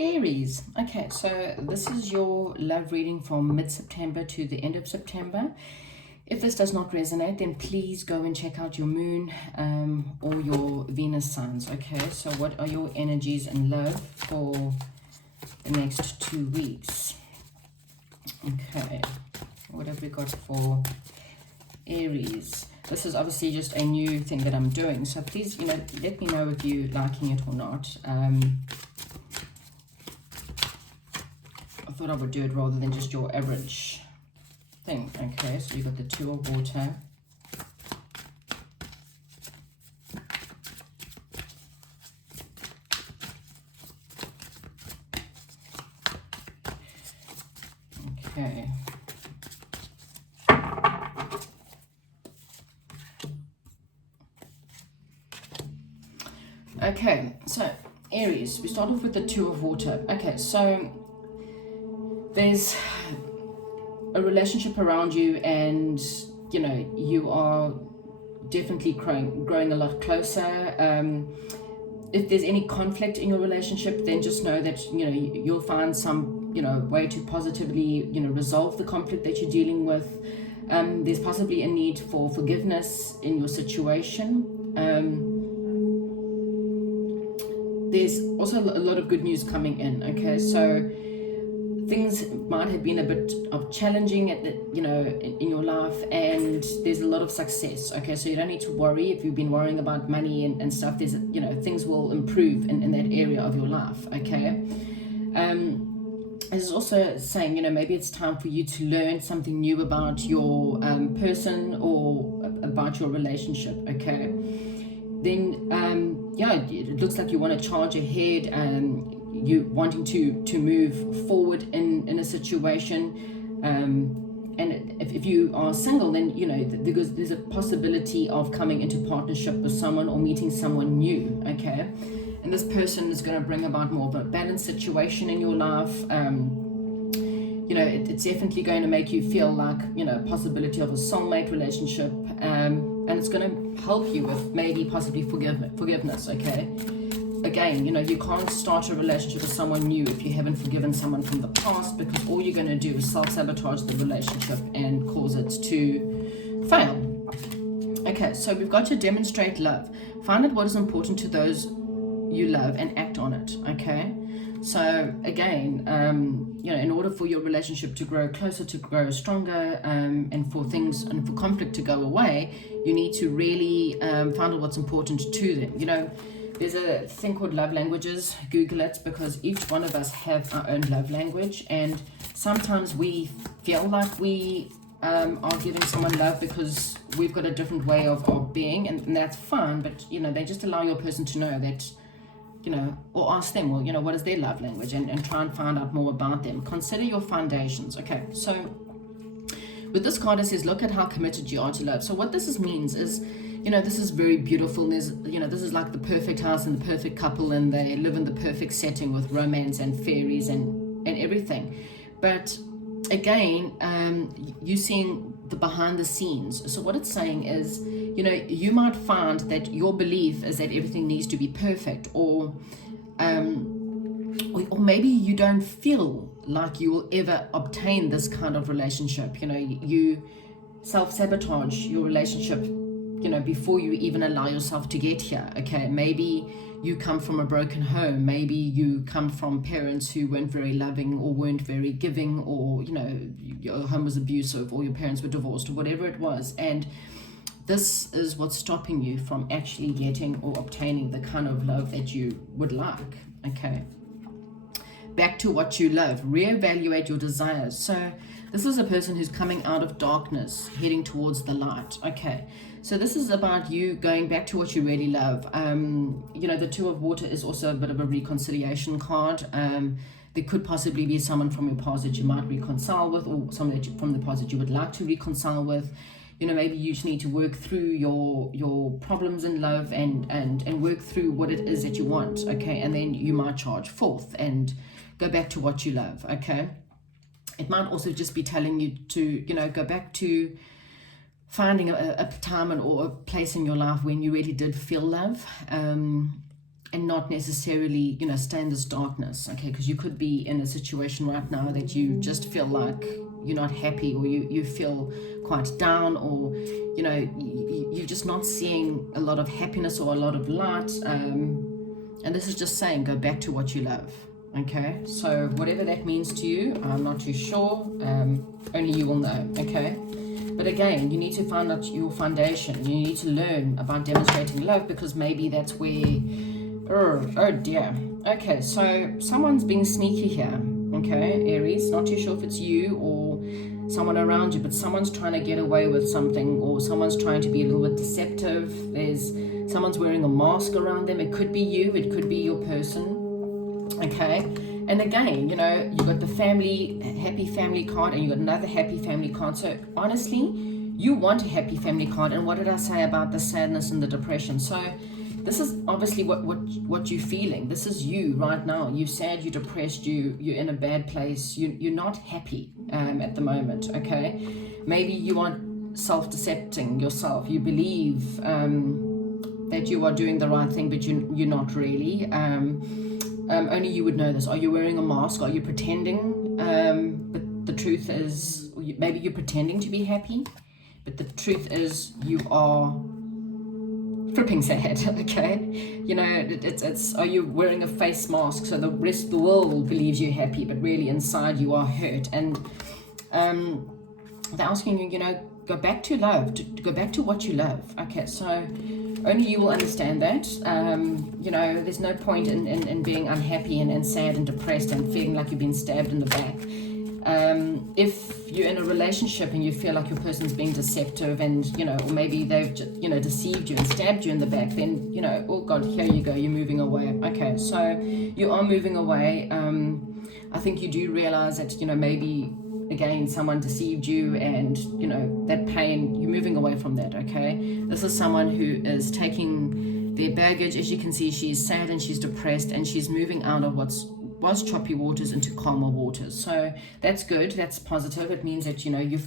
Aries. Okay, so this is your love reading from mid-September to the end of September. If this does not resonate, then please go and check out your moon or your Venus signs. Okay, so what are your energies in love for the next 2 weeks? Okay, what have we got for Aries? This is obviously just a new thing that I'm doing, so please, let me know if you're liking it or not. I thought I would do it rather than just your average thing. Okay, so you got the Two of Water. Okay. Okay, so Aries, we start off with the Two of Water. Okay, so there's a relationship around you, and you are definitely growing a lot closer. If there's any conflict in your relationship, then just know that you'll find some way to positively resolve the conflict that you're dealing with. There's possibly a need for forgiveness in your situation. There's also a lot of good news coming in. Okay, so things might have been a bit of challenging in your life, and there's a lot of success. Okay, so you don't need to worry if you've been worrying about money and stuff. There's things will improve in that area of your life. Okay, it's also saying maybe it's time for you to learn something new about your person or about your relationship. Okay, then it looks like you want to charge ahead, and you wanting to move forward in a situation, and if you are single, then because there's a possibility of coming into partnership with someone or meeting someone new. Okay, and this person is going to bring about more of a balanced situation in your life. It's definitely going to make you feel like possibility of a soulmate relationship, and it's going to help you with maybe possibly forgiveness. Okay, again, you can't start a relationship with someone new if you haven't forgiven someone from the past, because all you're going to do is self-sabotage the relationship and cause it to fail. Okay, so we've got to demonstrate love. Find out what is important to those you love and act on it. Okay, so again, in order for your relationship to grow closer, to grow stronger, and for things and for conflict to go away, you need to really find out what's important to them. There's a thing called love languages. Google it, because each one of us have our own love language, and sometimes we feel like we are giving someone love because we've got a different way of being, and that's fine, but they just allow your person to know that, or ask them, well, what is their love language, and try and find out more about them. Consider your foundations. Okay, so with this card, it says, look at how committed you are to love. So what this means is, this is very beautiful. There's, this is like the perfect house and the perfect couple, and they live in the perfect setting with romance and fairies and everything. But again, you're seeing the behind the scenes. So what it's saying is, you might find that your belief is that everything needs to be perfect, or maybe you don't feel like you will ever obtain this kind of relationship. You self-sabotage your relationship before you even allow yourself to get here. Okay, maybe you come from a broken home, maybe you come from parents who weren't very loving or weren't very giving, or your home was abusive, or your parents were divorced, or whatever it was, and this is what's stopping you from actually getting or obtaining the kind of love that you would like. Okay, back to what you love. Reevaluate your desires. So this is a person who's coming out of darkness, heading towards the light. Okay, so this is about you going back to what you really love. The Two of Water is also a bit of a reconciliation card. There could possibly be someone from your past that you might reconcile with, or someone from the past that you would like to reconcile with. Maybe you just need to work through your problems in love, and work through what it is that you want. Okay, and then you might charge forth and go back to what you love. Okay, it might also just be telling you to go back to finding a time or a place in your life when you really did feel love, and not necessarily, you know, stay in this darkness, okay? Because you could be in a situation right now that you just feel like you're not happy, or you feel quite down, or, you know, you're just not seeing a lot of happiness or a lot of light. And this is just saying, go back to what you love, okay? So whatever that means to you, I'm not too sure. Only you will know, okay? But again, you need to find out your foundation. You need to learn about demonstrating love, because maybe that's where, oh dear. Okay, so someone's being sneaky here, okay, Aries. Not too sure if it's you or someone around you, but someone's trying to get away with something, or someone's trying to be a little bit deceptive. Someone's wearing a mask around them. It could be you, it could be your person, okay? And again, you know, you got the happy family card, and you got another happy family card. So honestly, you want a happy family card. And what did I say about the sadness and the depression? So this is obviously what you're feeling. This is you right now. You're sad, you're depressed, you're in a bad place, you're not happy at the moment, okay? Maybe you are self-decepting yourself. You believe that you are doing the right thing, but you're not really. Only you would know this. Are you wearing a mask? Are you pretending? But the truth is, maybe you're pretending to be happy, but the truth is you are fripping sad, okay? You know, it's are you wearing a face mask so the rest of the world believes you're happy, but really inside you are hurt? And they're asking you, you know, go back to love, to go back to what you love. Okay, so only you will understand that. You know, there's no point in being unhappy and sad and depressed and feeling like you've been stabbed in the back. If you're in a relationship and you feel like your person's being deceptive, and, you know, or maybe they've, you know, deceived you and stabbed you in the back, then, you know, oh God, here you go, you're moving away. Okay, so you are moving away. I think you do realize that, you know, maybe again someone deceived you, and, you know, that pain, you're moving away from that, okay? This is someone who is taking their baggage. As you can see, she's sad and she's depressed, and she's moving out of was choppy waters into calmer waters. So that's good, that's positive. It means that, you know, you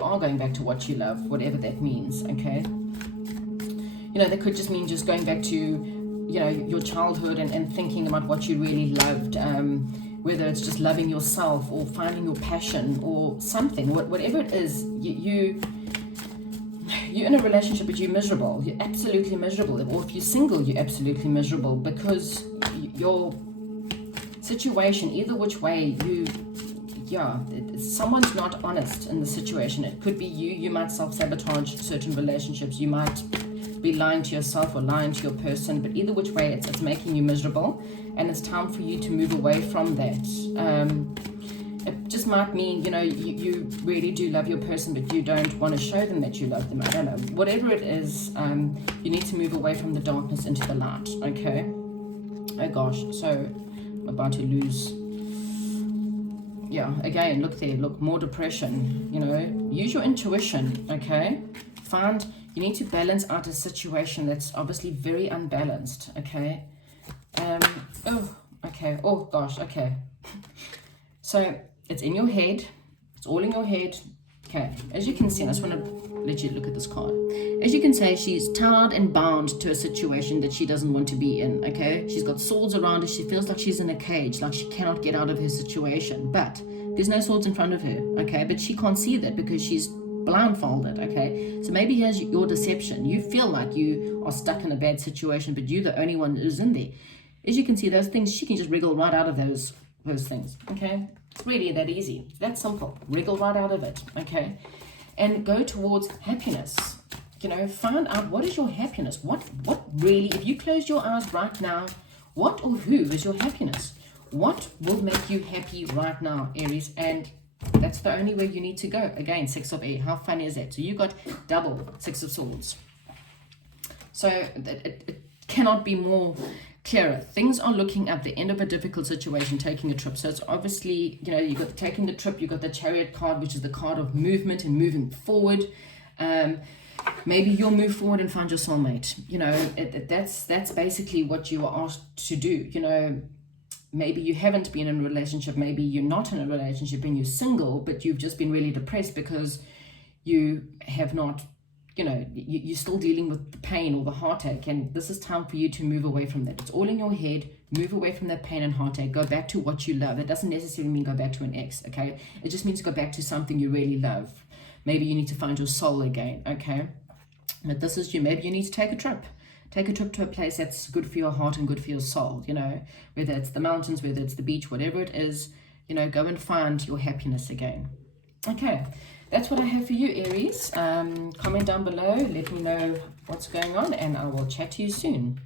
are going back to what you love, whatever that means, okay? You know, that could just mean just going back to, you know, your childhood and thinking about what you really loved, whether it's just loving yourself or finding your passion or something, whatever it is. You're in a relationship but you're miserable, you're absolutely miserable, or if you're single you're absolutely miserable, because your situation, either which way, someone's not honest in the situation. It could be you might self-sabotage certain relationships, you might be lying to yourself or lying to your person, but either which way it's making you miserable, and it's time for you to move away from that. It just might mean, you know, you really do love your person, but you don't want to show them that you love them. I don't know, whatever it is, you need to move away from the darkness into the light, okay? Oh gosh, so I'm about to lose. Yeah, again, look there, look, more depression. You know, use your intuition, okay? You need to balance out a situation that's obviously very unbalanced, okay? Oh gosh, okay. So it's in your head, it's all in your head. Okay, as you can see, I just want to let you look at this card. As you can see, she's tied and bound to a situation that she doesn't want to be in, okay? She's got swords around her. She feels like she's in a cage, like she cannot get out of her situation. But there's no swords in front of her, okay? But she can't see that because she's blindfolded, okay? So maybe here's your deception. You feel like you are stuck in a bad situation, but you're the only one who's in there. As you can see, those things, she can just wriggle right out of those things, okay? It's really that easy. It's that simple. Wriggle right out of it, okay? And go towards happiness. You know, find out what is your happiness. What really, if you close your eyes right now, what or who is your happiness? What will make you happy right now, Aries? And that's the only way you need to go. Again, 6 of air. How funny is that? So you got double 6 of swords. So it cannot be more clearer. Things are looking up. The end of a difficult situation, taking a trip. So it's obviously, you know, you got taking the trip, you got the Chariot card, which is the card of movement and moving forward. Maybe you'll move forward and find your soulmate. You know, that's basically what you are asked to do. You know, maybe you haven't been in a relationship, maybe you're not in a relationship and you're single, but you've just been really depressed because you have not you know, you're still dealing with the pain or the heartache, and this is time for you to move away from that. It's all in your head. Move away from that pain and heartache. Go back to what you love. That doesn't necessarily mean go back to an ex, okay? It just means go back to something you really love. Maybe you need to find your soul again, okay? But this is you. Maybe you need to take a trip. Take a trip to a place that's good for your heart and good for your soul, you know, whether it's the mountains, whether it's the beach, whatever it is, you know, go and find your happiness again. Okay, that's what I have for you, Aries. Comment down below, let me know what's going on, and I will chat to you soon.